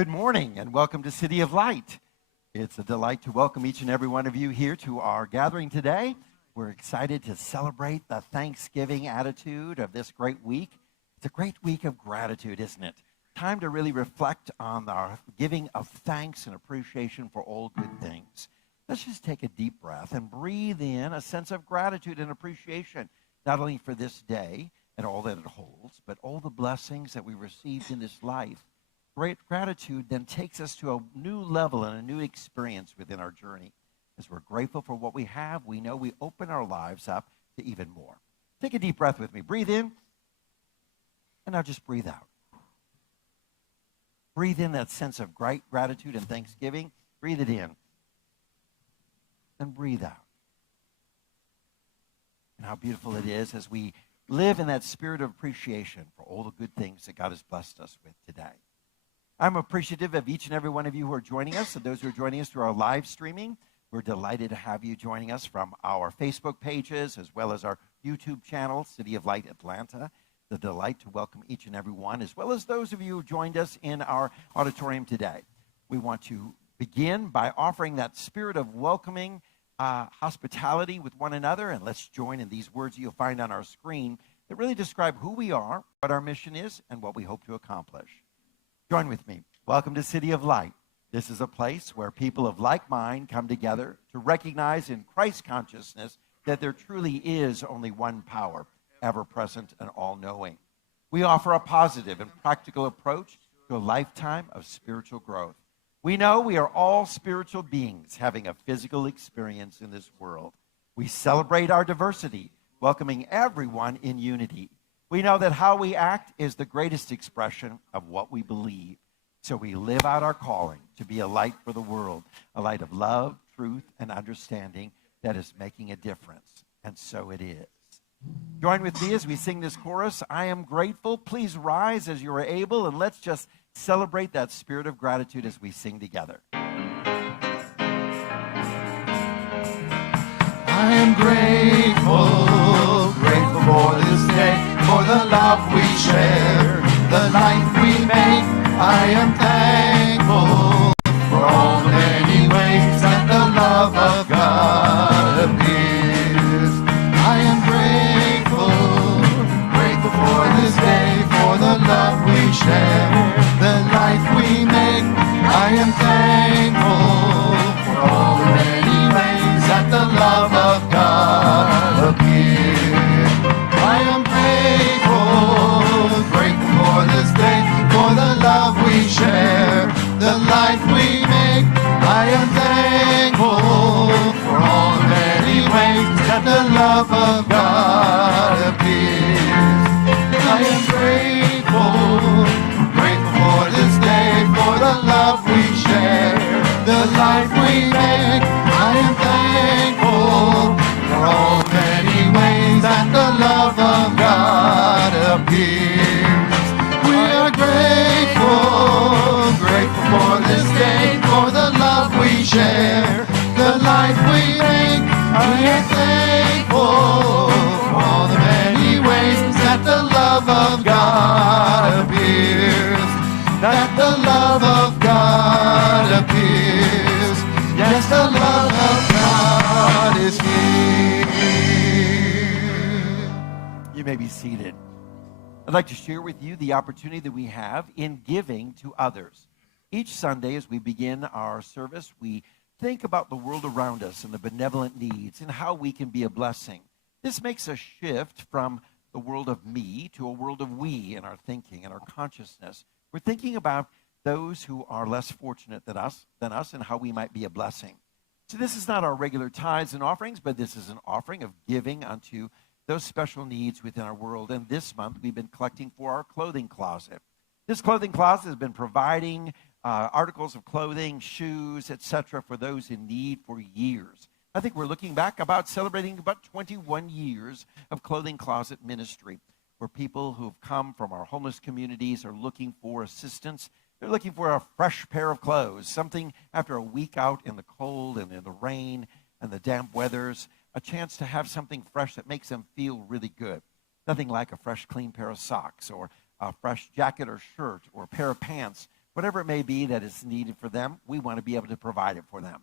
Good morning and welcome to City of Light. It's a delight to welcome each and every one of you here to our gathering today. We're excited to celebrate the Thanksgiving attitude of this great week. It's a great week of gratitude, isn't it? Time to really reflect on our giving of thanks and appreciation for all good things. Let's just take a deep breath and breathe in a sense of gratitude and appreciation, not only for this day and all that it holds, but all the blessings that we received in this life. Great gratitude then takes us to a new level and a new experience within our journey. As we're grateful for what we have, we know we open our lives up to even more. Take a deep breath with me. Breathe in, and now just breathe out. Breathe in that sense of great gratitude and thanksgiving. Breathe it in, and breathe out. And how beautiful it is as we live in that spirit of appreciation for all the good things that God has blessed us with today. I'm appreciative of each and every one of you who are joining us, and those who are joining us through our live streaming. We're delighted to have you joining us from our Facebook pages as well as our YouTube channel, City of Light Atlanta. The delight to welcome each and every one, as well as those of you who joined us in our auditorium today. We want to begin by offering that spirit of welcoming hospitality with one another, and let's join in these words that you'll find on our screen that really describe who we are, what our mission is, and what we hope to accomplish. Join with me. Welcome to City of Light. This is a place where people of like mind come together to recognize in Christ consciousness that there truly is only one power, ever present and all-knowing. We offer a positive and practical approach to a lifetime of spiritual growth. We know we are all spiritual beings having a physical experience in this world. We celebrate our diversity, welcoming everyone in unity. We know that how we act is the greatest expression of what we believe. So we live out our calling to be a light for the world, a light of love, truth, and understanding that is making a difference. And so it is. Join with me as we sing this chorus, I am grateful. Please rise as you are able, and let's just celebrate that spirit of gratitude as we sing together. I am grateful, grateful for this day, for the love we share, the life we make. I am thankful for all the many ways that the love of God appears. I am grateful, grateful for this day, for the love we share, the life we make. I am thankful for all the many ways that the love of God appears. I am grateful, grateful for this day, for the love we share, the life we make. I am thankful for all the many ways that the love of God appears. I am grateful, grateful for this day, for the love we share, the life we make. I am thankful for all the many ways that the love of God appears. We are grateful, grateful for this day, for the love we share, the life we make. We are thankful for all the many ways that the love of God appears, that the love of God appears. Yes, the love of God is here. You may be seated. I'd like to share with you the opportunity that we have in giving to others. Each Sunday as we begin our service, we think about the world around us and the benevolent needs and how we can be a blessing. This makes a shift from the world of me to a world of we in our thinking and our consciousness. We're thinking about those who are less fortunate than us and how we might be a blessing. So this is not our regular tithes and offerings, but this is an offering of giving unto those special needs within our world. And this month, we've been collecting for our clothing closet. This clothing closet has been providing articles of clothing, shoes, etc. for those in need for years. I think we're looking back celebrating about 21 years of clothing closet ministry, where people who've come from our homeless communities are looking for assistance. They're looking for a fresh pair of clothes, something after a week out in the cold and in the rain and the damp weathers, a chance to have something fresh that makes them feel really good. Nothing like a fresh, clean pair of socks or a fresh jacket or shirt or a pair of pants, whatever it may be that is needed for them, we want to be able to provide it for them.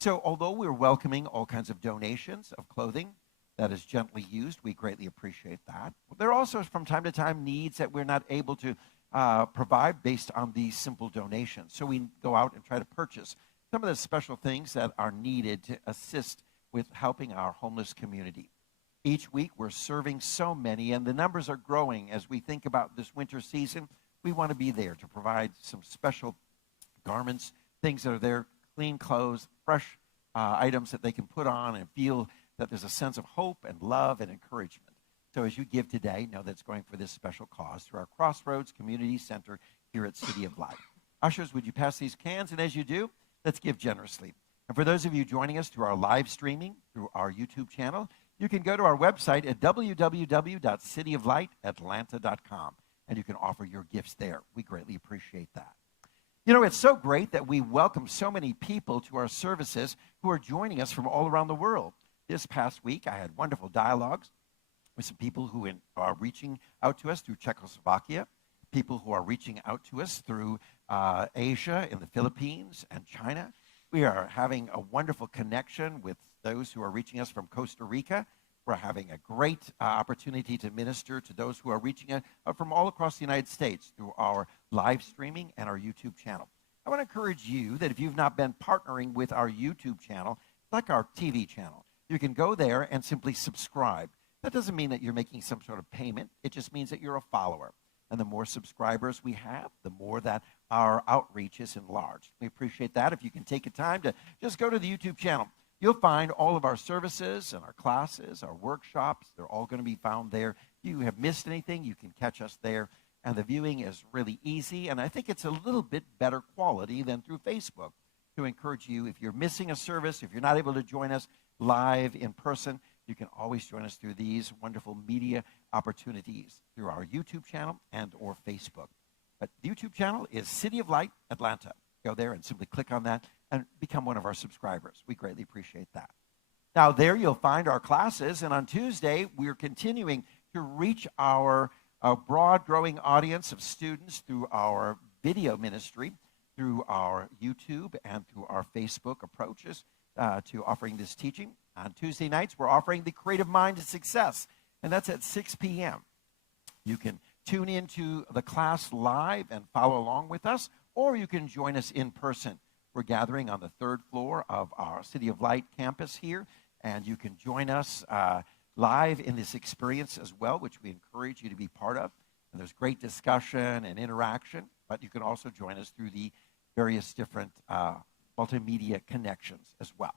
So although we're welcoming all kinds of donations of clothing that is gently used, we greatly appreciate that. There are also from time to time needs that we're not able to provide based on these simple donations. So we go out and try to purchase some of the special things that are needed to assist with helping our homeless community. Each week we're serving so many, and the numbers are growing as we think about this winter season. We want to be there to provide some special garments, things that are there, clean clothes, fresh items that they can put on and feel that there's a sense of hope and love and encouragement. So as you give today, know that's going for this special cause through our Crossroads Community Center here at City of Light. Ushers, would you pass these cans? And as you do, let's give generously. And for those of you joining us through our live streaming, through our YouTube channel, you can go to our website at www.cityoflightatlanta.com, and you can offer your gifts there. We greatly appreciate that. You know, it's so great that we welcome so many people to our services who are joining us from all around the world. This past week, I had wonderful dialogues with some people who are reaching out to us through Czechoslovakia, people who are reaching out to us through Asia and the Philippines and China. We are having a wonderful connection with those who are reaching us from Costa Rica. We're having a great opportunity to minister to those who are reaching us from all across the United States through our live streaming and our YouTube channel. I want to encourage you that if you've not been partnering with our YouTube channel, like our TV channel, you can go there and simply subscribe. That doesn't mean that you're making some sort of payment. It just means that you're a follower. And the more subscribers we have, the more that our outreach is enlarged. We appreciate that. If you can take a time to just go to the YouTube channel, you'll find all of our services and our classes, our workshops. They're all going to be found there. If you have missed anything, you can catch us there. And the viewing is really easy. And I think it's a little bit better quality than through Facebook. To encourage you, if you're missing a service, if you're not able to join us live in person, you can always join us through these wonderful media opportunities through our YouTube channel and or Facebook. But the YouTube channel is City of Light Atlanta. Go there and simply click on that and become one of our subscribers. We greatly appreciate that. Now, there you'll find our classes, and on Tuesday, we're continuing to reach our broad, growing audience of students through our video ministry, through our YouTube and through our Facebook approaches to offering this teaching. On Tuesday nights, we're offering the Creative Mind to Success, and that's at 6 p.m. You can tune into the class live and follow along with us, or you can join us in person. We're gathering on the third floor of our City of Light campus here, and you can join us live in this experience as well, which we encourage you to be part of. And there's great discussion and interaction, but you can also join us through the various different multimedia connections as well.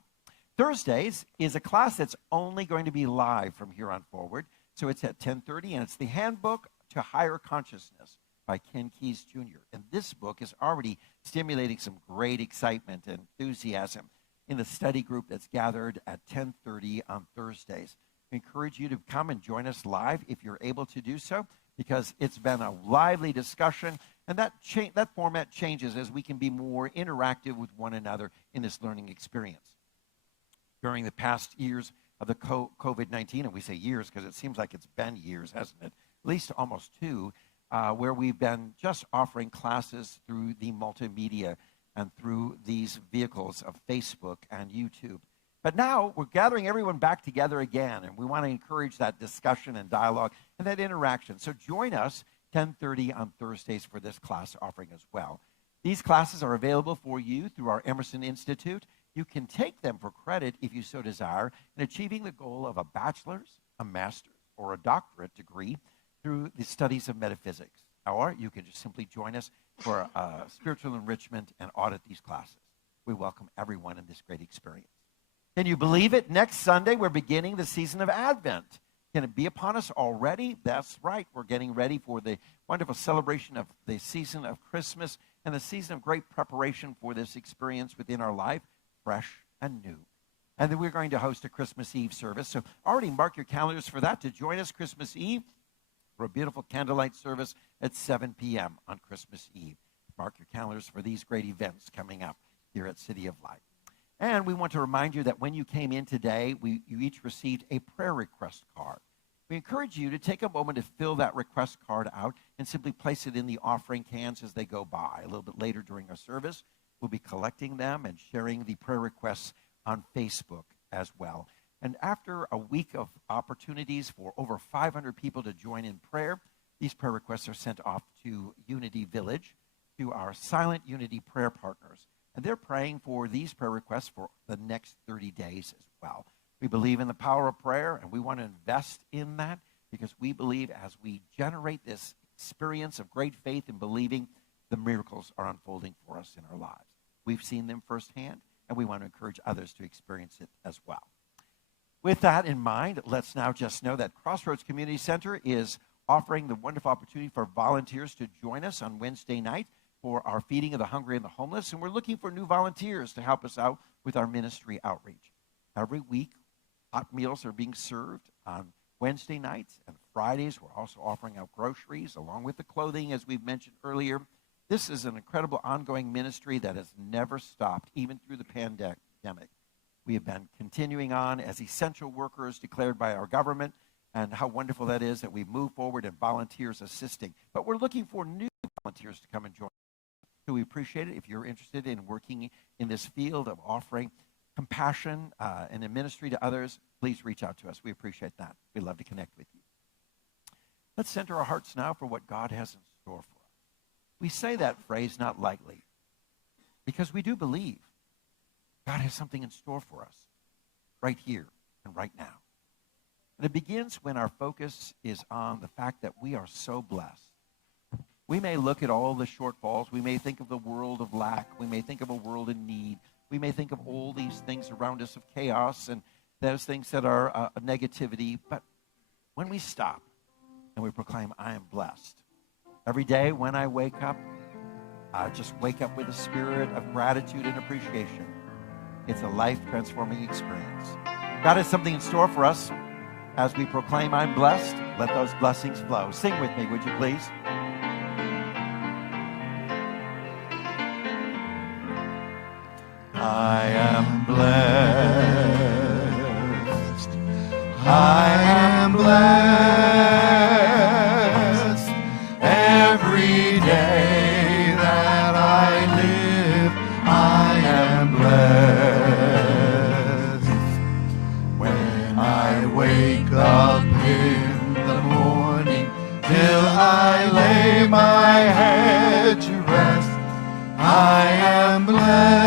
Thursdays is a class that's only going to be live from here on forward. So it's at 10:30, and it's the Handbook to Higher Consciousness by Ken Keyes Jr. And this book is already stimulating some great excitement and enthusiasm in the study group that's gathered at 10:30 on Thursdays. We encourage you to come and join us live if you're able to do so, because it's been a lively discussion, and that format changes as we can be more interactive with one another in this learning experience. During the past years of the COVID-19, and we say years because it seems like it's been years, hasn't it? At least almost two, where we've been just offering classes through the multimedia and through these vehicles of Facebook and YouTube. But now we're gathering everyone back together again, and we want to encourage that discussion and dialogue and that interaction. So join us 10:30 on Thursdays for this class offering as well. These classes are available for you through our Emerson Institute. You can take them for credit if you so desire in achieving the goal of a bachelor's, a master's, or a doctorate degree through the studies of metaphysics. Or you can just simply join us for spiritual enrichment and audit these classes. We welcome everyone in this great experience. Can you believe it? Next Sunday, we're beginning the season of Advent. Can it be upon us already? That's right. We're getting ready for the wonderful celebration of the season of Christmas and the season of great preparation for this experience within our life, fresh and new. And then we're going to host a Christmas Eve service. So already mark your calendars for that, to join us Christmas Eve for a beautiful candlelight service at 7 p.m. on Christmas Eve. Mark your calendars for these great events coming up here at City of Light. And we want to remind you that when you came in today, you each received a prayer request card. We encourage you to take a moment to fill that request card out and simply place it in the offering cans as they go by. A little bit later during our service, we'll be collecting them and sharing the prayer requests on Facebook as well. And after a week of opportunities for over 500 people to join in prayer, these prayer requests are sent off to Unity Village, to our Silent Unity prayer partners. And they're praying for these prayer requests for the next 30 days as well. We believe in the power of prayer, and we want to invest in that because we believe as we generate this experience of great faith and believing, the miracles are unfolding for us in our lives. We've seen them firsthand, and we want to encourage others to experience it as well. With that in mind, let's now just know that Crossroads Community Center is offering the wonderful opportunity for volunteers to join us on Wednesday night for our Feeding of the Hungry and the Homeless, and we're looking for new volunteers to help us out with our ministry outreach. Every week, hot meals are being served on Wednesday nights, and Fridays we're also offering out groceries along with the clothing, as we've mentioned earlier. This is an incredible ongoing ministry that has never stopped, even through the pandemic. We have been continuing on as essential workers declared by our government, and how wonderful that is that we move forward and volunteers assisting. But we're looking for new volunteers to come and join. So we appreciate it. If you're interested in working in this field of offering compassion and a ministry to others, please reach out to us. We appreciate that. We'd love to connect with you. Let's center our hearts now for what God has in store for us. We say that phrase not lightly because we do believe God has something in store for us right here and right now. And it begins when our focus is on the fact that we are so blessed. We may look at all the shortfalls. We may think of the world of lack. We may think of a world in need. We may think of all these things around us of chaos and those things that are negativity. But when we stop and we proclaim, I am blessed. Every day when I wake up, I just wake up with a spirit of gratitude and appreciation. It's a life-transforming experience. God has something in store for us. As we proclaim, I'm blessed, let those blessings flow. Sing with me, would you please? I am blessed. I am blessed. Every day that I live, I am blessed. When I wake up in the morning till I lay my head to rest, I am blessed.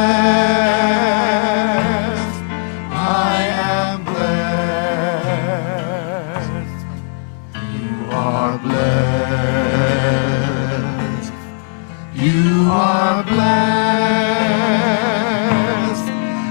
You are blessed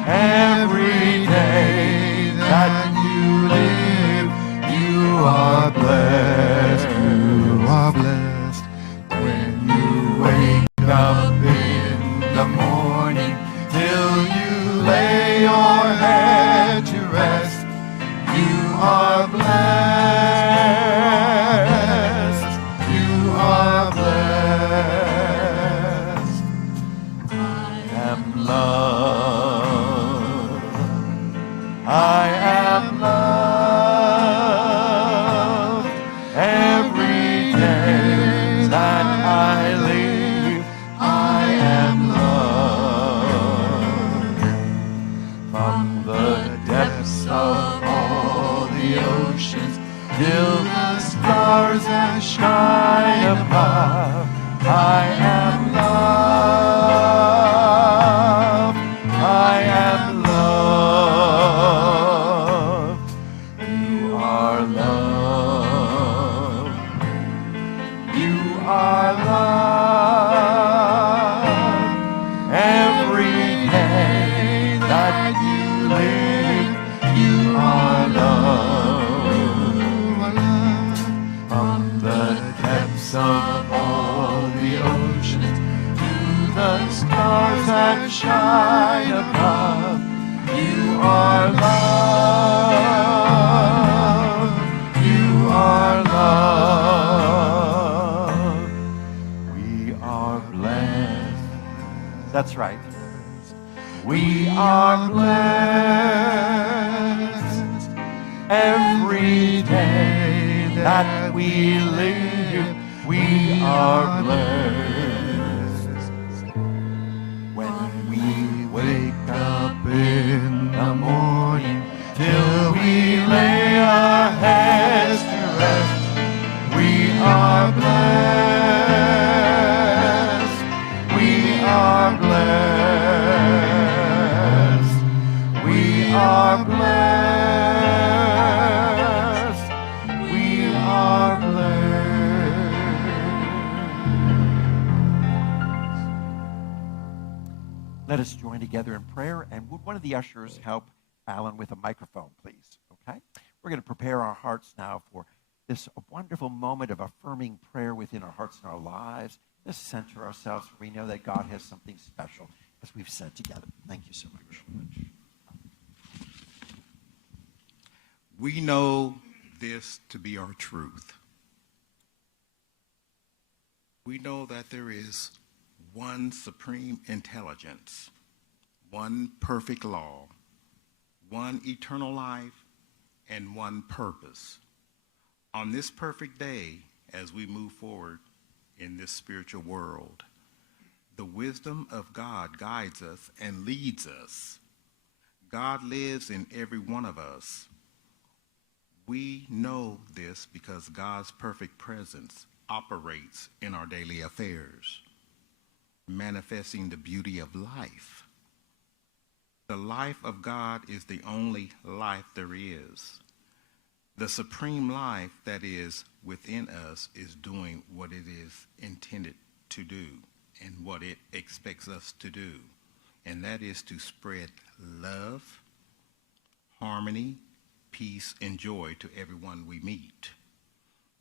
every day that you live. You are blessed. You are blessed when you wake up in the morning till you lay your head to rest. You are blessed. You are blessed. I am loved every day that I live. I am loved from the depths of all the oceans till the stars that shine above. I am loved. I am loved. You are loved. You are loved. Every day that you live, you are loved. From the depths of all the oceans to the stars that shine above, you are loved. You are loved. We are blessed. That's right. We are blessed every day that we live, we are blessed. When we wake up in the morning, till we lay our heads to rest, we are blessed. We are blessed. We are blessed. We are blessed. Let us join together in prayer, and would one of the ushers help Alan with a microphone, please? Okay? We're going to prepare our hearts now for this wonderful moment of affirming prayer within our hearts and our lives. Let's center ourselves. We know that God has something special as we've said together. Thank you so much. We know this to be our truth. We know that there is one supreme intelligence, one perfect law, one eternal life, and one purpose. On this perfect day, as we move forward in this spiritual world, the wisdom of God guides us and leads us. God lives in every one of us. We know this because God's perfect presence operates in our daily affairs, manifesting the beauty of life. The life of God is the only life there is. The supreme life that is within us is doing what it is intended to do and what it expects us to do, and that is to spread love, harmony, peace, and joy to everyone we meet.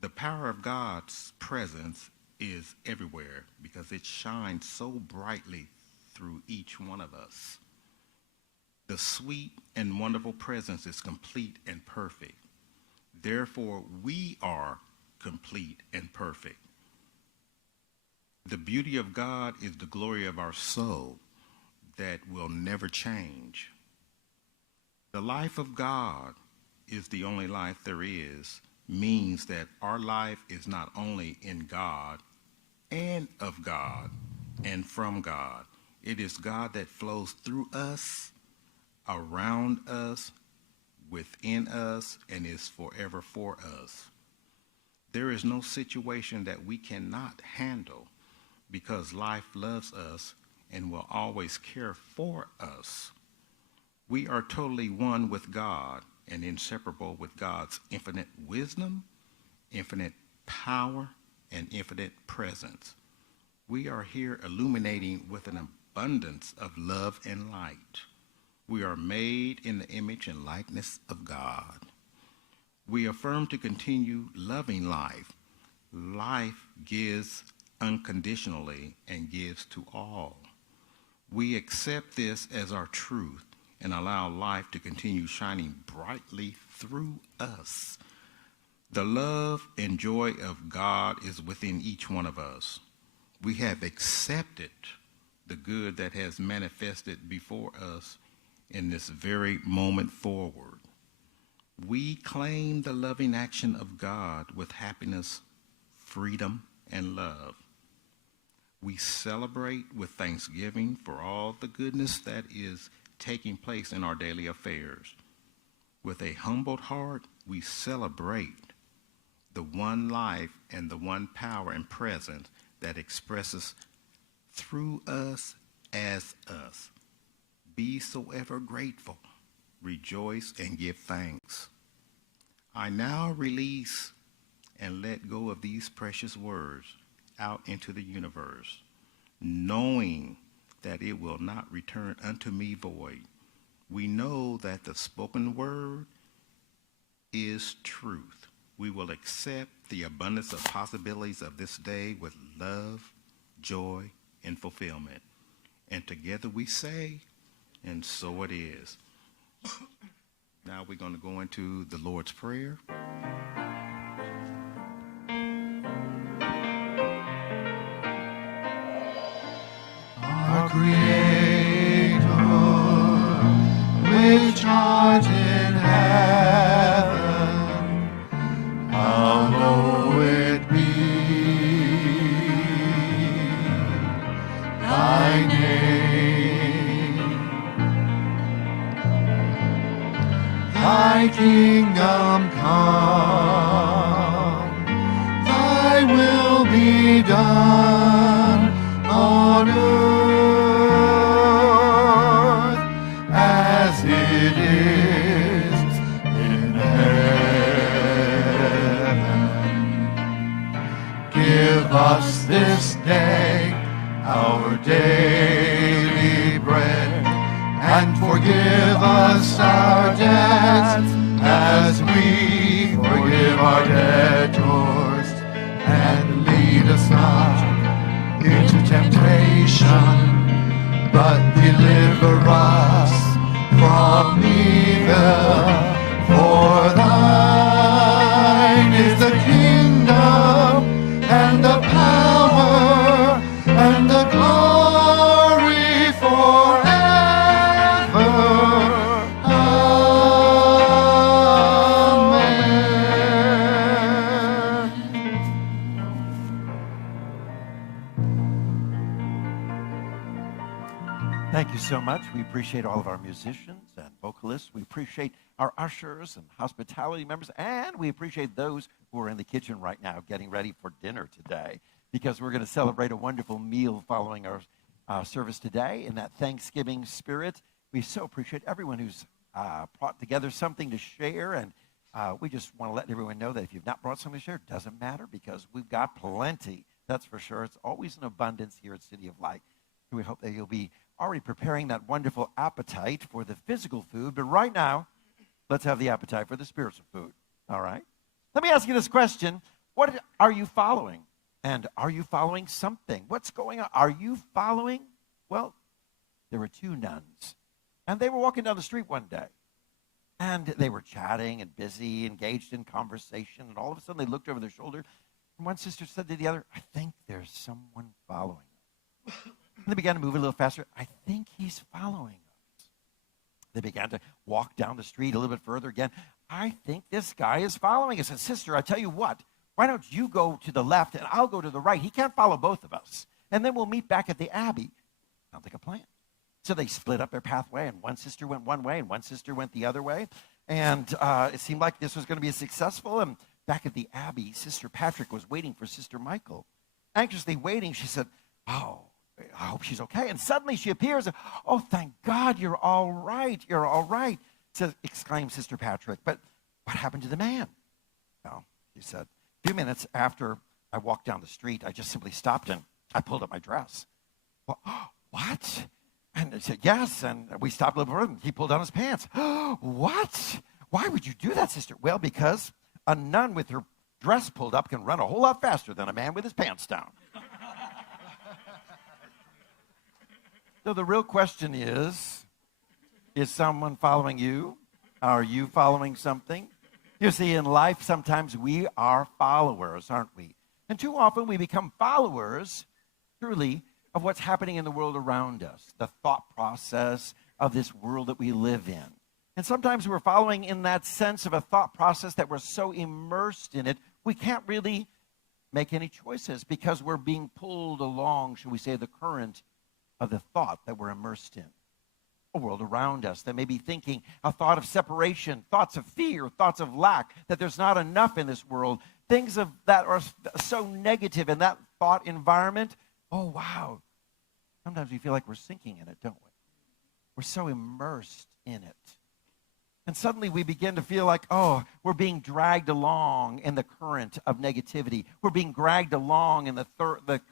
The power of God's presence is everywhere because it shines so brightly through each one of us. The sweet and wonderful presence is complete and perfect. Therefore, we are complete and perfect. The beauty of God is the glory of our soul that will never change. The life of God is the only life there is, means that our life is not only in God and of God and from God. It is God that flows through us, around us, within us, and is forever for us. There is no situation that we cannot handle because life loves us and will always care for us. We are totally one with God and inseparable with God's infinite wisdom, infinite power, and infinite presence. We are here illuminating with an abundance of love and light. We are made in the image and likeness of God. We affirm to continue loving life. Life gives unconditionally and gives to all. We accept this as our truth and allow life to continue shining brightly through us. The love and joy of God is within each one of us. We have accepted the good that has manifested before us in this very moment forward. We claim the loving action of God with happiness, freedom, and love. We celebrate with thanksgiving for all the goodness that is taking place in our daily affairs. With a humbled heart, we celebrate the one life and the one power and presence that expresses through us as us. Be so ever grateful, rejoice, and give thanks. I now release and let go of these precious words out into the universe, knowing that it will not return unto me void. We know that the spoken word is truth. We will accept the abundance of possibilities of this day with love, joy, and fulfillment. And together we say, and so it is. Now we're going to go into the Lord's Prayer. Our Creator, which art in heaven, hallowed thy name. Thy kingdom come, thy will be done on earth as it is in heaven. Give us this day our daily bread, and forgive us our debts as we forgive our debtors. And lead us not into temptation, but deliver us from evil. For thine is the kingdom and the power and the glory forever. Amen. Thank you so much. We appreciate all of our musicians and vocalists. We appreciate our ushers and hospitality members, and we appreciate those who are in the kitchen right now getting ready for dinner today, because we're going to celebrate a wonderful meal following our service today in that Thanksgiving spirit. We so appreciate everyone who's brought together something to share, and we just want to let everyone know that if you've not brought something to share, it doesn't matter, because we've got plenty. That's for sure. It's always an abundance here at City of Light. So we hope that you'll be already preparing that wonderful appetite for the physical food. But right now, let's have the appetite for the spiritual food. All right? Let me ask you this question. What are you following? And are you following something? What's going on? Are you following? Well, there were two nuns, and they were walking down the street one day, and they were chatting and busy, engaged in conversation, and all of a sudden they looked over their shoulder, and one sister said to the other, "I think there's someone following us." And they began to move a little faster. "I think he's following us." They began to walk down the street a little bit further again. "I think this guy is following us." And sister, I tell you what, why don't you go to the left and I'll go to the right? He can't follow both of us. And then we'll meet back at the Abbey. Sounds like a plan. So they split up their pathway, and one sister went one way and one sister went the other way. And it seemed like this was going to be successful. And back at the Abbey, Sister Patrick was waiting for Sister Michael. Anxiously waiting, she said, "Oh, I hope she's okay." And suddenly she appears. "Oh, thank God, you're all right. You're all right," exclaimed Sister Patrick. "But what happened to the man?" "Well," she said, "a few minutes after I walked down the street, I just simply stopped and I pulled up my dress." "Well, what?" And I said, "Yes." And we stopped a little further, and he pulled down his pants. "What? Why would you do that, sister?" "Well, because a nun with her dress pulled up can run a whole lot faster than a man with his pants down." So the real question is someone following you? Are you following something? You see, in life, sometimes we are followers, aren't we? And too often we become followers, truly, of what's happening in the world around us, the thought process of this world that we live in. And sometimes we're following in that sense of a thought process that we're so immersed in it, we can't really make any choices because we're being pulled along, shall we say, the current of the thought that we're immersed in. A world around us that may be thinking a thought of separation, thoughts of fear, thoughts of lack, that there's not enough in this world, things of that are so negative in that thought environment. Oh, wow. Sometimes we feel like we're sinking in it, don't we? We're so immersed in it. And suddenly we begin to feel like, oh, we're being dragged along in the current of negativity. We're being dragged along in the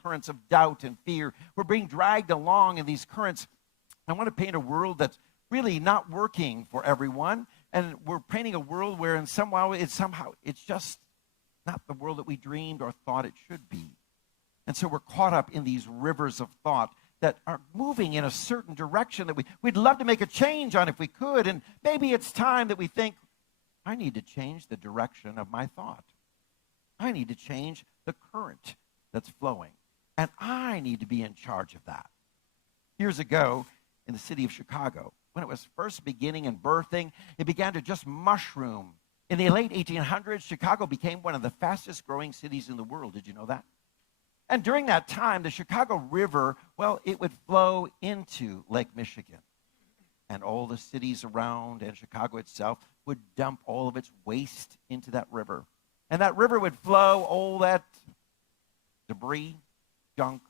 currents of doubt and fear. We're being dragged along in these currents. I want to paint a world that's really not working for everyone. And we're painting a world where somehow it's just not the world that we dreamed or thought it should be. And so we're caught up in these rivers of thought that are moving in a certain direction that we'd love to make a change on if we could. And maybe it's time that we think, I need to change the direction of my thought. I need to change the current that's flowing. And I need to be in charge of that. Years ago, in the city of Chicago, when it was first beginning and birthing, it began to just mushroom. In the late 1800s, Chicago became one of the fastest growing cities in the world. Did you know that? And during that time, the Chicago River, well, it would flow into Lake Michigan. And all the cities around and Chicago itself would dump all of its waste into that river. And that river would flow all that debris, junk,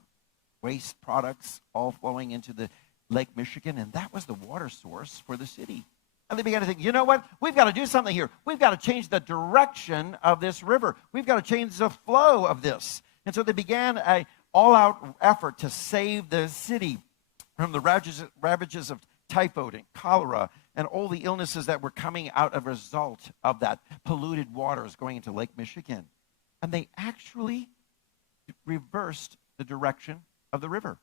waste products, all flowing into the Lake Michigan. And that was the water source for the city. And they began to think, you know what? We've got to do something here. We've got to change the direction of this river. We've got to change the flow of this. And so they began an all-out effort to save the city from the ravages of typhoid and cholera and all the illnesses that were coming out as a result of that polluted waters going into Lake Michigan. And they actually reversed the direction of the river.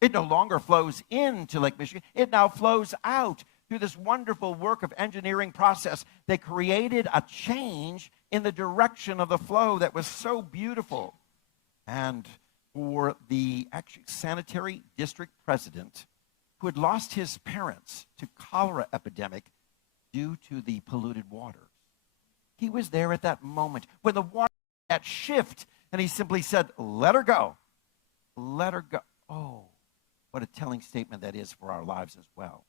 It no longer flows into Lake Michigan. It now flows out through this wonderful work of engineering process. They created a change in the direction of the flow that was so beautiful. And for the actually sanitary district president who had lost his parents to cholera epidemic due to the polluted waters, he was there at that moment when the water that shift, and he simply said, let her go. Let her go. Oh, what a telling statement that is for our lives as well.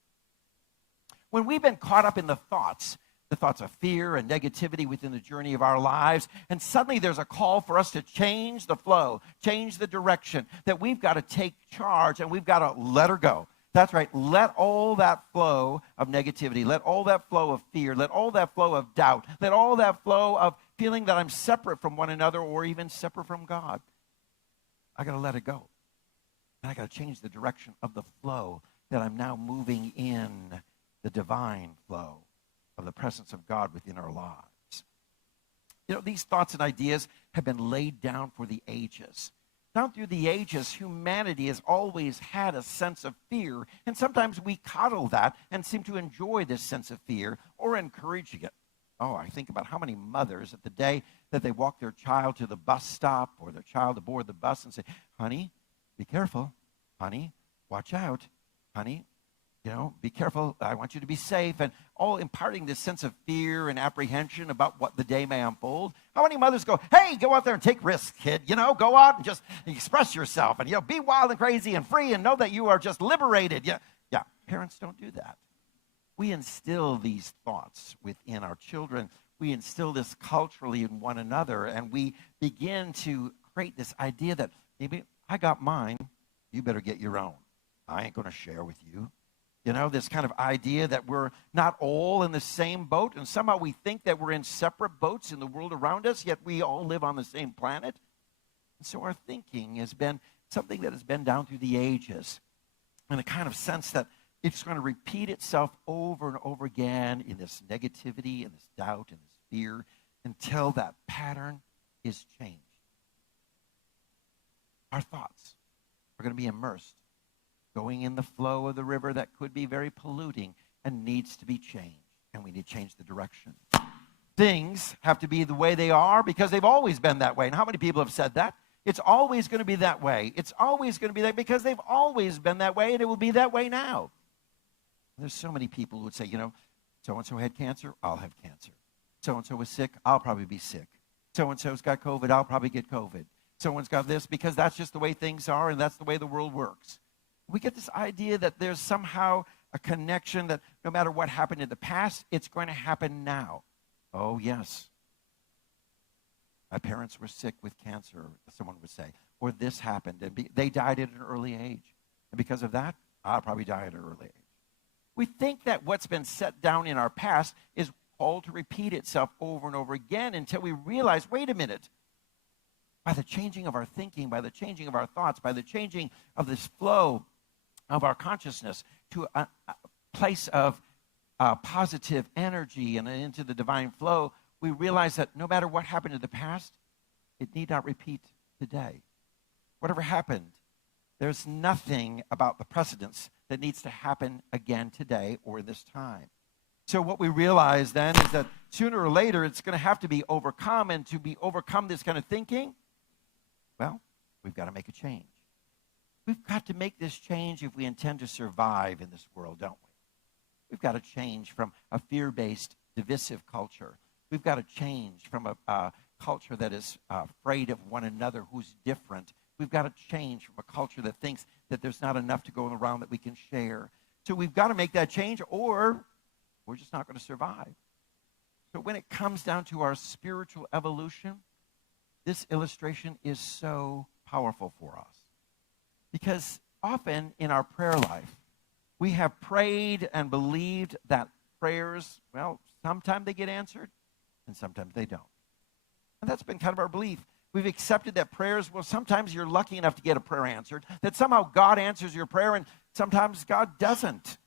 When we've been caught up in the thoughts of fear and negativity within the journey of our lives, and suddenly there's a call for us to change the flow, change the direction, that we've got to take charge and we've got to let her go. That's right. Let all that flow of negativity, let all that flow of fear, let all that flow of doubt, let all that flow of feeling that I'm separate from one another or even separate from God. I got to let it go. And I got to change the direction of the flow that I'm now moving in the divine flow of the presence of God within our lives. You know, these thoughts and ideas have been laid down for the ages. Down through the ages, humanity has always had a sense of fear, and sometimes we coddle that and seem to enjoy this sense of fear or encouraging it. Oh, I think about how many mothers at the day that they walk their child to the bus stop or their child aboard the bus and say, honey, be careful. Honey, watch out. Honey, be careful. I want you to be safe. And all imparting this sense of fear and apprehension about what the day may unfold. How many mothers go, hey, go out there and take risks, kid. Go out and just express yourself and, be wild and crazy and free and know that you are just liberated. Yeah, parents don't do that. We instill these thoughts within our children. We instill this culturally in one another, and we begin to create this idea that maybe I got mine, you better get your own. I ain't going to share with you. This kind of idea that we're not all in the same boat, and somehow we think that we're in separate boats in the world around us, yet we all live on the same planet. And so our thinking has been something that has been down through the ages, in a kind of sense that it's going to repeat itself over and over again in this negativity and this doubt and this fear until that pattern is changed. Our thoughts are going to be immersed, going in the flow of the river that could be very polluting and needs to be changed. And we need to change the direction. Things have to be the way they are because they've always been that way. And how many people have said that? It's always going to be that way. It's always going to be that because they've always been that way, and it will be that way now. There's so many people who would say, so-and-so had cancer, I'll have cancer. So-and-so was sick, I'll probably be sick. So-and-so's got COVID, I'll probably get COVID. Someone's got this because that's just the way things are and that's the way the world works. We get this idea that there's somehow a connection that no matter what happened in the past, it's going to happen now. Oh, yes. My parents were sick with cancer, someone would say, or this happened, and they died at an early age. And because of that, I'll probably die at an early age. We think that what's been set down in our past is called to repeat itself over and over again until we realize, wait a minute, by the changing of our thinking, by the changing of our thoughts, by the changing of this flow of our consciousness to a place of positive energy and into the divine flow, we realize that no matter what happened in the past, it need not repeat today. Whatever happened, there's nothing about the precedents that needs to happen again today or this time. So what we realize then is that sooner or later it's going to have to be overcome, and to be overcome this kind of thinking, well, we've got to make a change. We've got to make this change if we intend to survive in this world, don't we? We've got to change from a fear-based, divisive culture. We've got to change from a culture that is afraid of one another, who's different. We've got to change from a culture that thinks that there's not enough to go around that we can share. So we've got to make that change, or we're just not going to survive. So when it comes down to our spiritual evolution, this illustration is so powerful for us. Because often in our prayer life, we have prayed and believed that prayers, well, sometimes they get answered and sometimes they don't. And that's been kind of our belief. We've accepted that prayers, well, sometimes you're lucky enough to get a prayer answered, that somehow God answers your prayer and sometimes God doesn't.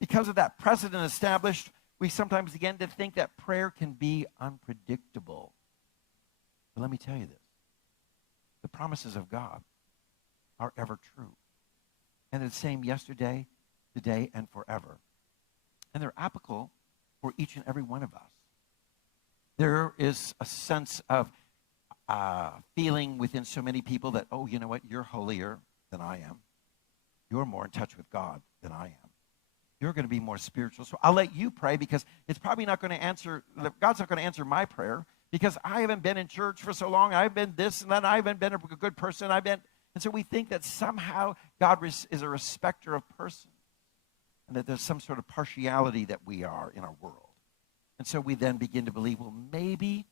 Because of that precedent established, we sometimes begin to think that prayer can be unpredictable. But let me tell you this. The promises of God are ever true. And they're the same yesterday, today, and forever. And they're applicable for each and every one of us. There is a sense of feeling within so many people that, oh, you know what, you're holier than I am. You're more in touch with God than I am. You're going to be more spiritual. So I'll let you pray because it's probably not going to answer, God's not going to answer my prayer because I haven't been in church for so long. I've been this and that. I haven't been a good person. And so we think that somehow God is a respecter of persons and that there's some sort of partiality that we are in our world. And so we then begin to believe, well, maybe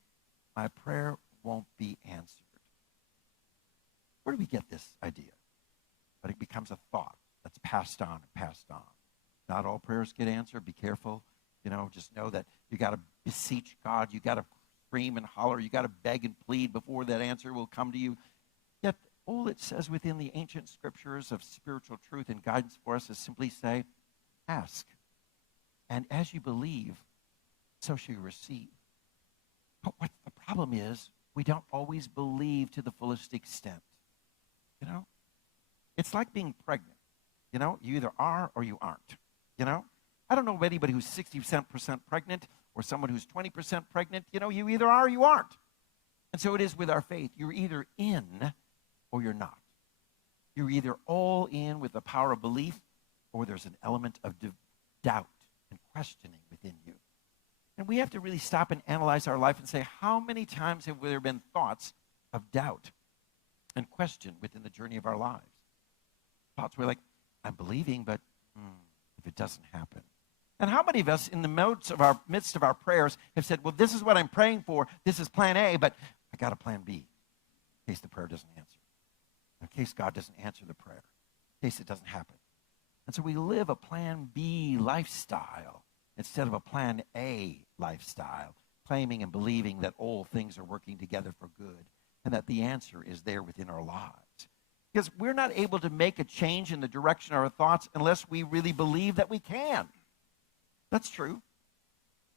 my prayer won't be answered. Where do we get this idea? But it becomes a thought that's passed on and passed on. Not all prayers get answered. Be careful. Just know that you got to beseech God. You got to scream and holler. You got to beg and plead before that answer will come to you. Yet all it says within the ancient scriptures of spiritual truth and guidance for us is simply say, ask. And as you believe, so shall you receive. But what the problem is, we don't always believe to the fullest extent. It's like being pregnant. You either are or you aren't. I don't know of anybody who's 60% pregnant or someone who's 20% pregnant. You either are or you aren't. And so it is with our faith. You're either in or you're not. You're either all in with the power of belief or there's an element of doubt and questioning within you. And we have to really stop and analyze our life and say, how many times have there been thoughts of doubt and question within the journey of our lives? Thoughts were like, I'm believing, but if it doesn't happen. And how many of us in the midst of our prayers have said, well, this is what I'm praying for. This is plan A, but I got a plan B in case the prayer doesn't answer. In case God doesn't answer the prayer. In case it doesn't happen. And so we live a plan B lifestyle instead of a plan A lifestyle, claiming and believing that all things are working together for good and that the answer is there within our lives. Because we're not able to make a change in the direction of our thoughts unless we really believe that we can. That's true.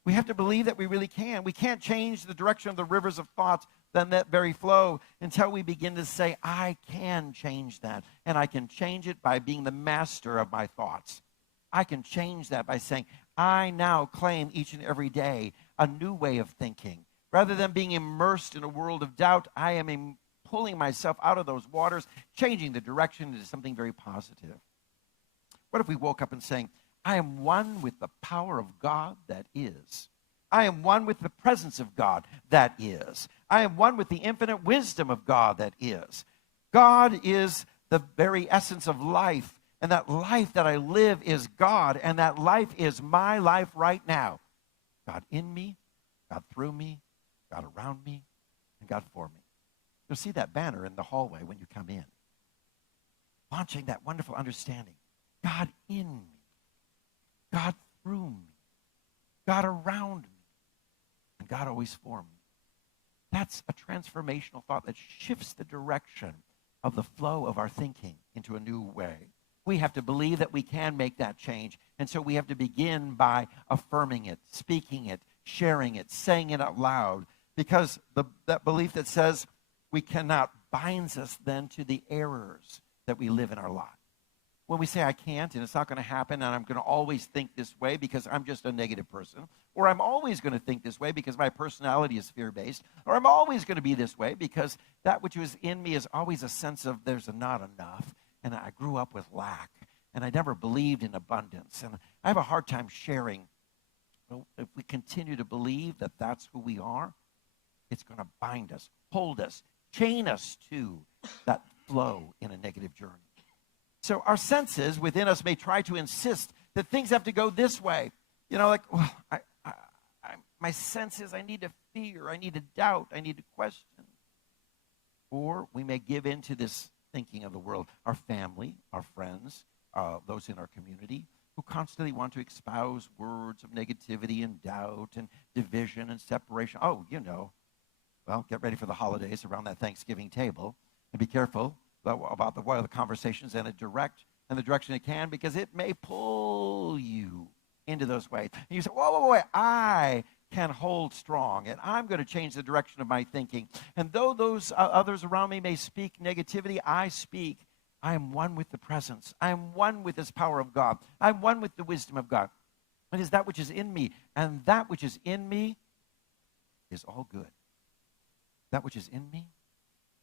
We have to believe that we really can. We can't change the direction of the rivers of thoughts, then that very flow, until we begin to say, I can change that. And I can change it by being the master of my thoughts. I can change that by saying, I now claim each and every day a new way of thinking. Rather than being immersed in a world of doubt, I am pulling myself out of those waters, changing the direction into something very positive. What if we woke up and saying, I am one with the power of God that is. I am one with the presence of God that is. I am one with the infinite wisdom of God that is. God is the very essence of life, and that life that I live is God, and that life is my life right now. God in me, God through me, God around me, and God for me. You'll see that banner in the hallway when you come in. Launching that wonderful understanding. God in me. God through me. God around me. And God always for me. That's a transformational thought that shifts the direction of the flow of our thinking into a new way. We have to believe that we can make that change. And so we have to begin by affirming it, speaking it, sharing it, saying it out loud. Because that belief that says we cannot binds us then to the errors that we live in our life. When we say I can't and it's not going to happen and I'm going to always think this way because I'm just a negative person, or I'm always going to think this way because my personality is fear-based, or I'm always going to be this way because that which was in me is always a sense of there's not enough, and I grew up with lack, and I never believed in abundance, and I have a hard time sharing. If we continue to believe that that's who we are, It's going to bind us, hold us, chain us to that flow in a negative journey. So our senses within us may try to insist that things have to go this way. You know, like, well, my senses, I need to fear, I need to doubt, I need to question. Or we may give in to this thinking of the world, our family, our friends, those in our community, who constantly want to espouse words of negativity and doubt and division and separation. Oh, you know, well, get ready for the holidays around that Thanksgiving table, and be careful about the conversations and the direction it can, because it may pull you into those ways. And you say, whoa, I can hold strong, and I'm going to change the direction of my thinking. And though those others around me may speak negativity, I am one with the presence. I am one with this power of God. I'm one with the wisdom of God. It is that which is in me, and that which is in me is all good. That which is in me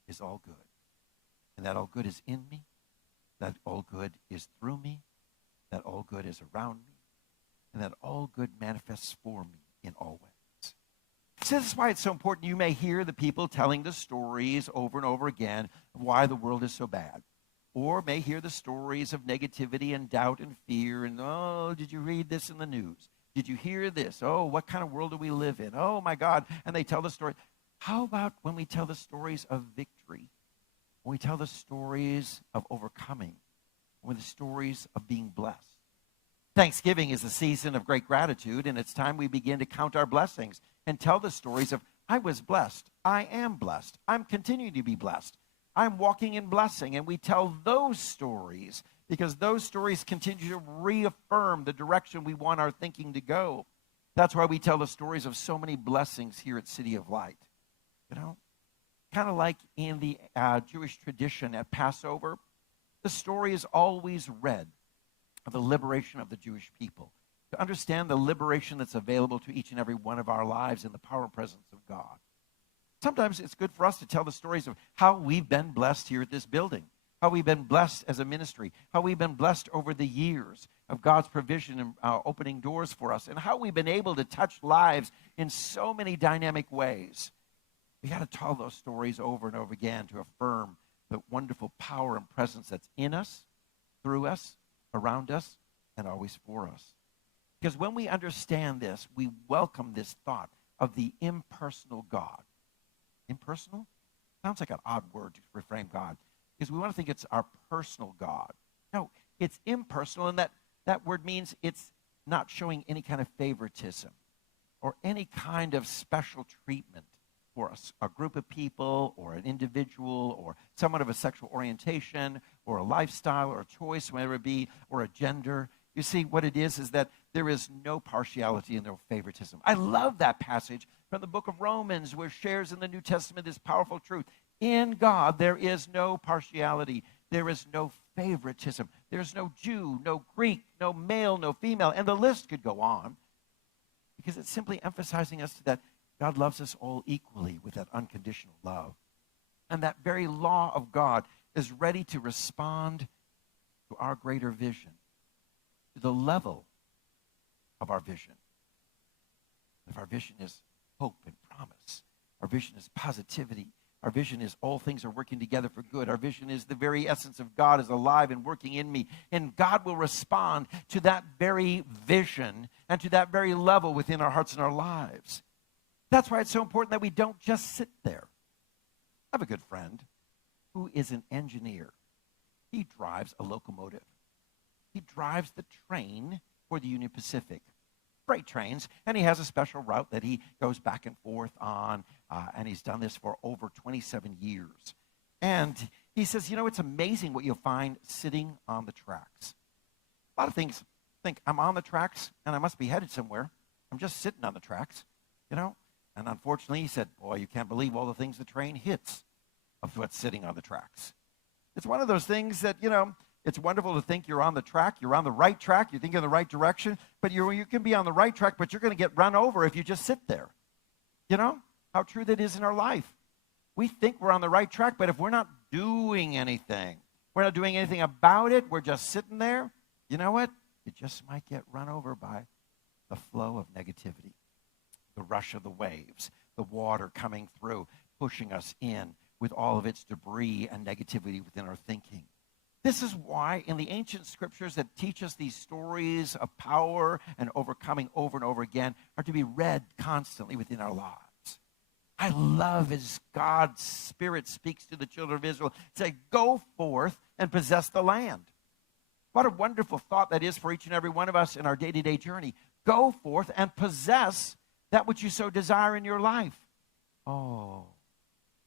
is all good. And that all good is in me. That all good is through me. That all good is around me. And that all good manifests for me in all ways. So this is why it's so important. You may hear the people telling the stories over and over again of why the world is so bad. Or may hear the stories of negativity and doubt and fear. And, oh, did you read this in the news? Did you hear this? Oh, what kind of world do we live in? Oh, my God. And they tell the story. How about when we tell the stories of victory? When we tell the stories of overcoming? When the stories of being blessed? Thanksgiving is a season of great gratitude, and it's time we begin to count our blessings and tell the stories of, I was blessed, I am blessed, I'm continuing to be blessed, I'm walking in blessing. And we tell those stories because those stories continue to reaffirm the direction we want our thinking to go. That's why we tell the stories of so many blessings here at City of Light. You know, kind of like in the Jewish tradition at Passover, the story is always read of the liberation of the Jewish people, to understand the liberation that's available to each and every one of our lives in the power and presence of God. Sometimes it's good for us to tell the stories of how we've been blessed here at this building, how we've been blessed as a ministry, how we've been blessed over the years of God's provision and opening doors for us, and how we've been able to touch lives in so many dynamic ways. We got to tell those stories over and over again to affirm the wonderful power and presence that's in us, through us, around us, and always for us. Because when we understand this, we welcome this thought of the impersonal God. Impersonal? Sounds like an odd word to reframe God, because we want to think it's our personal God. No, it's impersonal, and that word means it's not showing any kind of favoritism or any kind of special treatment for a group of people or an individual or someone of a sexual orientation or a lifestyle or a choice, whether it be, or a gender. You see, what it is that there is no partiality and no favoritism. I love that passage from the book of Romans, where it shares in the New Testament this powerful truth. In God, there is no partiality. There is no favoritism. There's no Jew, no Greek, no male, no female. And the list could go on, because it's simply emphasizing us that God loves us all equally with that unconditional love. And that very law of God is ready to respond to our greater vision, to the level of our vision. If our vision is hope and promise, our vision is positivity, our vision is all things are working together for good, our vision is the very essence of God is alive and working in me, and God will respond to that very vision and to that very level within our hearts and our lives. That's why it's so important that we don't just sit there. I have a good friend who is an engineer. He drives a locomotive. He drives the train for the Union Pacific, freight trains, and he has a special route that he goes back and forth on, and he's done this for over 27 years. And he says, you know, it's amazing what you'll find sitting on the tracks. A lot of things think, I'm on the tracks, and I must be headed somewhere. I'm just sitting on the tracks, you know. And unfortunately, he said, boy, you can't believe all the things the train hits of what's sitting on the tracks. It's one of those things that, you know, it's wonderful to think you're on the track, you're on the right track, you think in the right direction, but you can be on the right track, but you're going to get run over if you just sit there. You know how true that is in our life. We think we're on the right track, but if we're not doing anything, we're not doing anything about it, we're just sitting there, you know what? You just might get run over by the flow of negativity, the rush of the waves, the water coming through, pushing us in with all of its debris and negativity within our thinking. This is why in the ancient scriptures that teach us these stories of power and overcoming over and over again are to be read constantly within our lives. I love as God's Spirit speaks to the children of Israel, say, go forth and possess the land. What a wonderful thought that is for each and every one of us in our day-to-day journey. Go forth and possess that which you so desire in your life. Oh,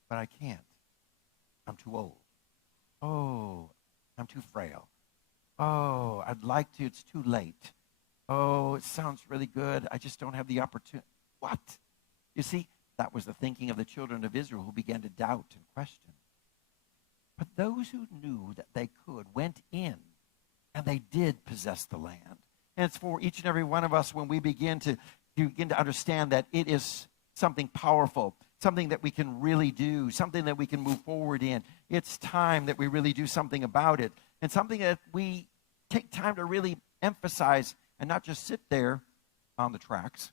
but I can't. I'm too old. Oh, I'm too frail. Oh, I'd like to. It's too late. Oh, it sounds really good. I just don't have the opportunity. What? You see, that was the thinking of the children of Israel who began to doubt and question. But those who knew that they could went in, and they did possess the land. And it's for each and every one of us when we begin to understand that it is something powerful, something that we can really do, something that we can move forward in. It's time that we really do something about it, and something that we take time to really emphasize and not just sit there on the tracks,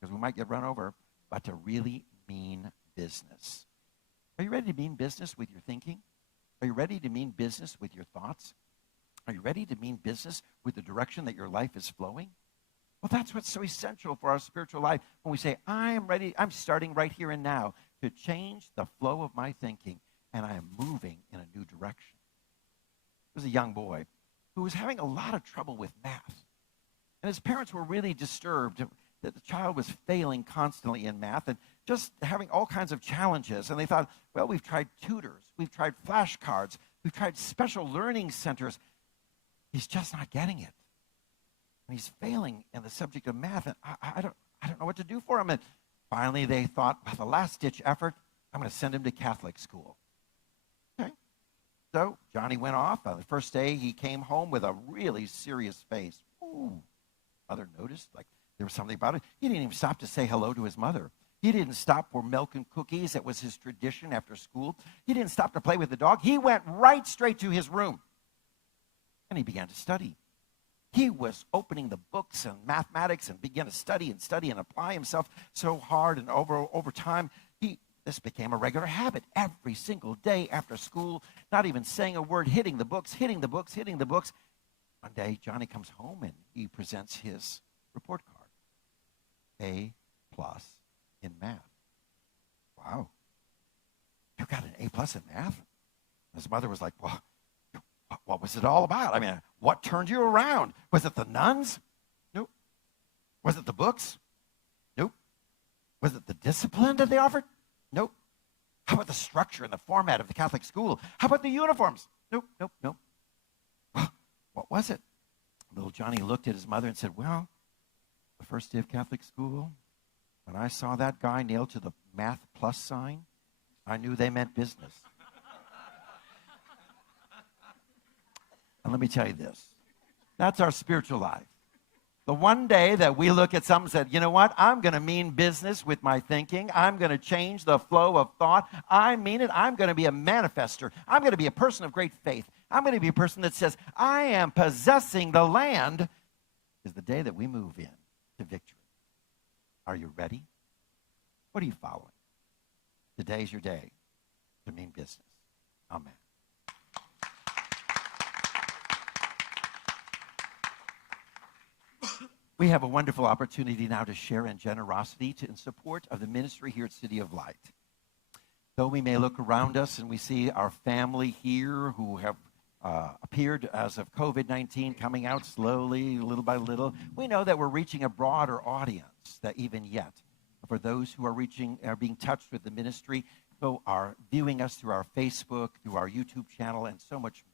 because we might get run over, but to really mean business. Are you ready to mean business with your thinking? Are you ready to mean business with your thoughts? Are you ready to mean business with the direction that your life is flowing? Well, that's what's so essential for our spiritual life. When we say, I am ready, I'm starting right here and now to change the flow of my thinking, and I am moving in a new direction. There was a young boy who was having a lot of trouble with math. And his parents were really disturbed that the child was failing constantly in math and just having all kinds of challenges. And they thought, well, we've tried tutors, we've tried flashcards, we've tried special learning centers. He's just not getting it. And he's failing in the subject of math, and I don't know what to do for him. And finally they thought, with a last-ditch effort, I'm going to send him to Catholic school. Okay. So Johnny went off. On the first day, he came home with a really serious face. Ooh. Mother noticed, like there was something about it. He didn't even stop to say hello to his mother. He didn't stop for milk and cookies. That was his tradition after school. He didn't stop to play with the dog. He went right straight to his room. And he began to study. He was opening the books and mathematics and began to study and apply himself so hard. And over time, this became a regular habit. Every single day after school, not even saying a word, hitting the books. One day, Johnny comes home and he presents his report card. A+ in math. Wow. You got an A+ in math? His mother was like, well, what was it all about? I mean, what turned you around? Was it the nuns? Nope. Was it the books? Nope. Was it the discipline that they offered? Nope. How about the structure and the format of the Catholic school? How about the uniforms? Nope. What was it? Little Johnny looked at his mother and said, well, the first day of Catholic school, when I saw that guy nailed to the math plus sign, I knew they meant business. And let me tell you this. That's our spiritual life. The one day that we look at something and said, you know what? I'm going to mean business with my thinking. I'm going to change the flow of thought. I mean it. I'm going to be a manifester. I'm going to be a person of great faith. I'm going to be a person that says, I am possessing the land, is the day that we move in to victory. Are you ready? What are you following? Today's your day to mean business. Amen. We have a wonderful opportunity now to share in generosity in support of the ministry here at City of Light. Though we may look around us and we see our family here who have appeared as of COVID-19 coming out slowly, little by little, we know that we're reaching a broader audience that even yet. For those who are being touched with the ministry, who are viewing us through our Facebook, through our YouTube channel, and so much more.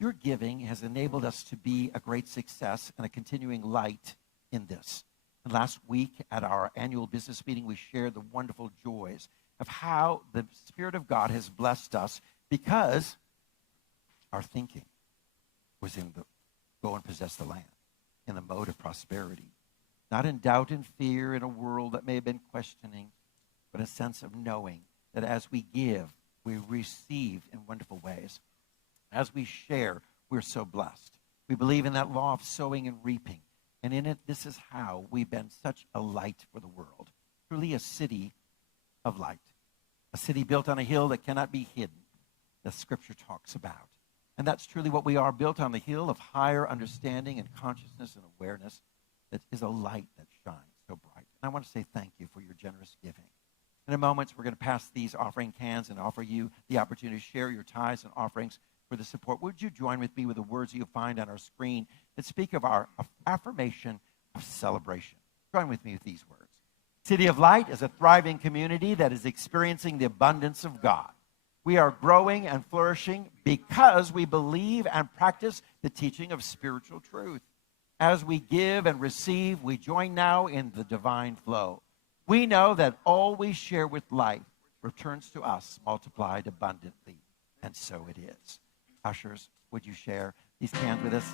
Your giving has enabled us to be a great success and a continuing light in this. And last week at our annual business meeting, we shared the wonderful joys of how the Spirit of God has blessed us because our thinking was in the go and possess the land, in the mode of prosperity. Not in doubt and fear in a world that may have been questioning, but a sense of knowing that as we give, we receive in wonderful ways. As we share, we're so blessed. We believe in that law of sowing and reaping. And in it, this is how we've been such a light for the world. truly a city of light, a city built on a hill that cannot be hidden, that Scripture talks about. And that's truly what we are, built on the hill of higher understanding and consciousness and awareness that is a light that shines so bright. And I want to say thank you for your generous giving. In a moment, we're going to pass these offering cans and offer you the opportunity to share your tithes and offerings for the support. Would you join with me with the words that you'll find on our screen that speak of our affirmation of celebration? Join with me with these words. City of Light is a thriving community that is experiencing the abundance of God. We are growing and flourishing because we believe and practice the teaching of spiritual truth. As we give and receive, we join now in the divine flow. We know that all we share with life returns to us multiplied abundantly, and so it is. Ushers, would you share these cans with us?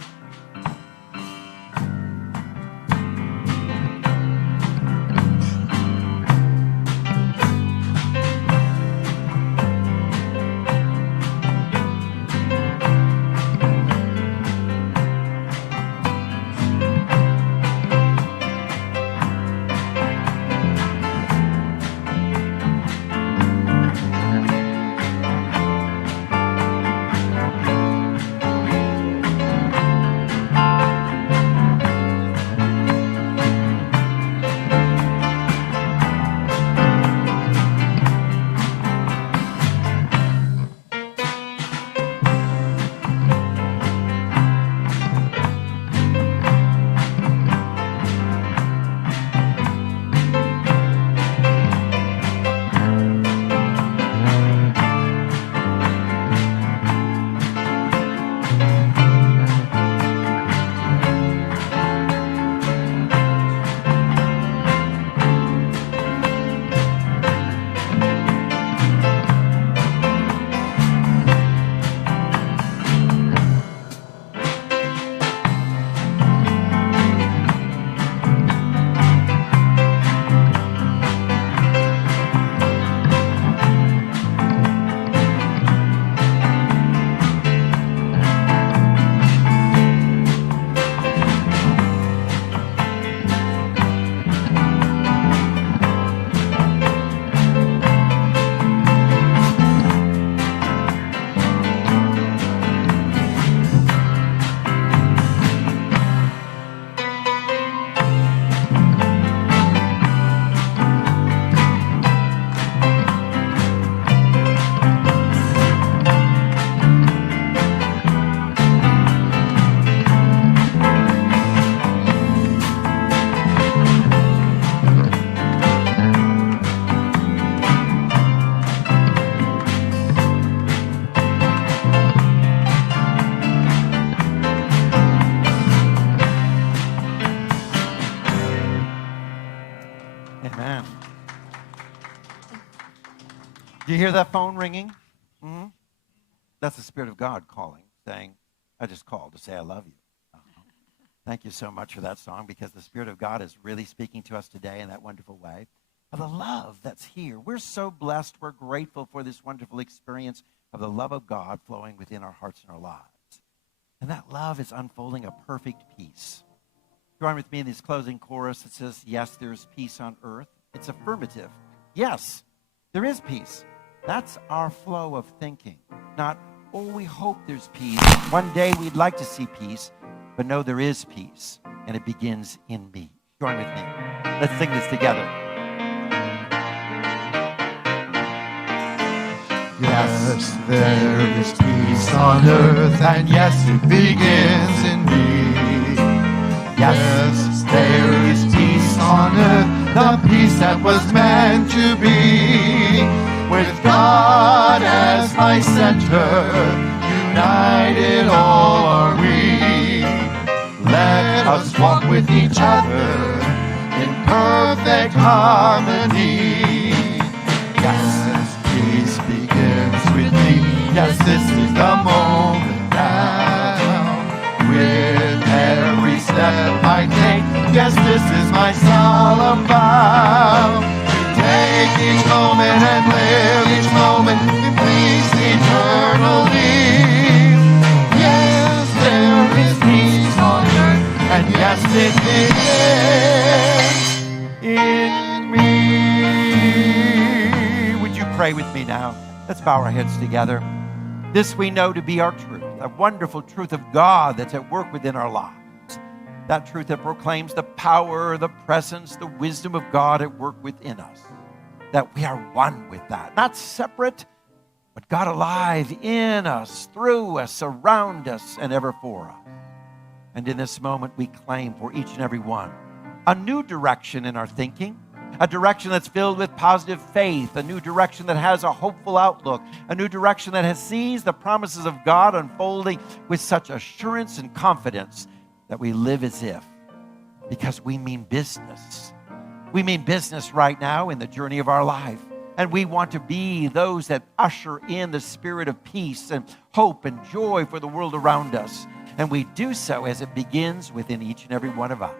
Amen. Do you hear that phone ringing? Mm-hmm. That's the Spirit of God calling, saying, I just called to say I love you. Thank you so much for that song, because the Spirit of God is really speaking to us today in that wonderful way of the love that's here. We're so blessed. We're grateful for this wonderful experience of the love of God flowing within our hearts and our lives. And that love is unfolding a perfect peace. Join with me in this closing chorus that says, yes, there is peace on earth. It's affirmative. Yes, there is peace. That's our flow of thinking. Not, oh, we hope there's peace. One day we'd like to see peace, but no, there is peace, and it begins in me. Join with me. Let's sing this together. Yes, there is peace on earth, and yes, it begins in me. Yes, there is peace on earth, the peace that was meant to be. With God as my center, united all are we. Let us walk with each other in perfect harmony. Yes, peace begins with me. Yes, this is the moment now. With every step I take, yes, this is my solemn vow. To take each moment and live each moment in peace eternally. Yes, there is peace on earth, and yes, it begins in me. pray with me now? Let's bow our heads together. This we know to be our truth, a wonderful truth of God that's at work within our lives. That truth that proclaims the power, the presence, the wisdom of God at work within us. That we are one with that, not separate, but God alive in us, through us, around us, and ever for us. And in this moment, we claim for each and every one a new direction in our thinking, a direction that's filled with positive faith, a new direction that has a hopeful outlook, a new direction that sees the promises of God unfolding with such assurance and confidence that we live as if, because we mean business. We mean business right now in the journey of our life. And we want to be those that usher in the spirit of peace and hope and joy for the world around us. And we do so as it begins within each and every one of us.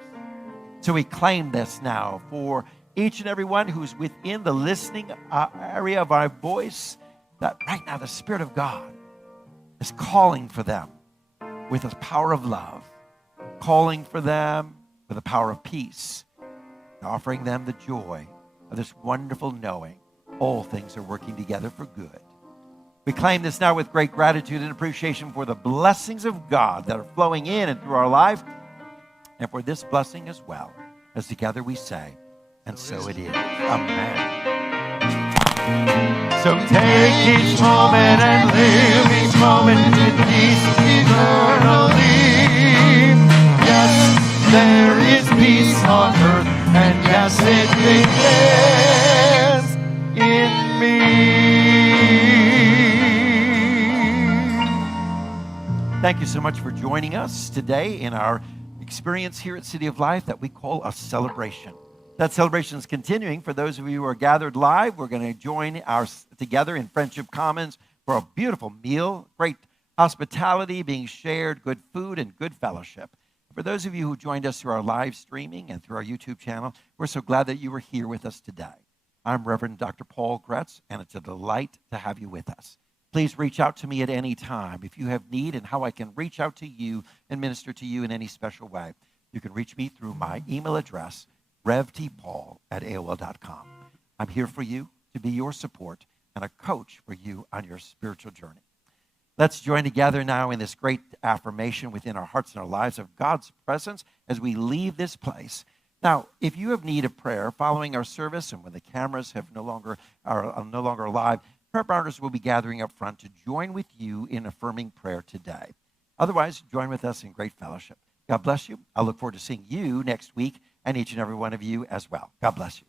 So we claim this now for each and every one who's within the listening area of our voice, that right now the Spirit of God is calling for them with the power of love, calling for them with the power of peace, and offering them the joy of this wonderful knowing all things are working together for good. We claim this now with great gratitude and appreciation for the blessings of God that are flowing in and through our life, and for this blessing as well, as together we say, and so it is. Amen. So take each moment and live each moment in peace eternally. Yes, there is peace on earth, and yes, it begins in me. Thank you so much for joining us today in our experience here at City of Life that we call a celebration. That celebration is continuing. For those of you who are gathered live, we're going to join together in Friendship Commons for a beautiful meal, great hospitality being shared, good food, and good fellowship. For those of you who joined us through our live streaming and through our YouTube channel, we're so glad that you were here with us today. I'm Reverend Dr. Paul Gretz, and it's a delight to have you with us. Please reach out to me at any time if you have need and how I can reach out to you and minister to you in any special way. You can reach me through my email address, revtpaul@aol.com. I'm here for you to be your support and a coach for you on your spiritual journey. Let's join together now in this great affirmation within our hearts and our lives of God's presence as we leave this place. Now, if you have need of prayer following our service and when the cameras are no longer live, prayer partners will be gathering up front to join with you in affirming prayer today. Otherwise, join with us in great fellowship. God bless you. I look forward to seeing you next week and each and every one of you as well. God bless you.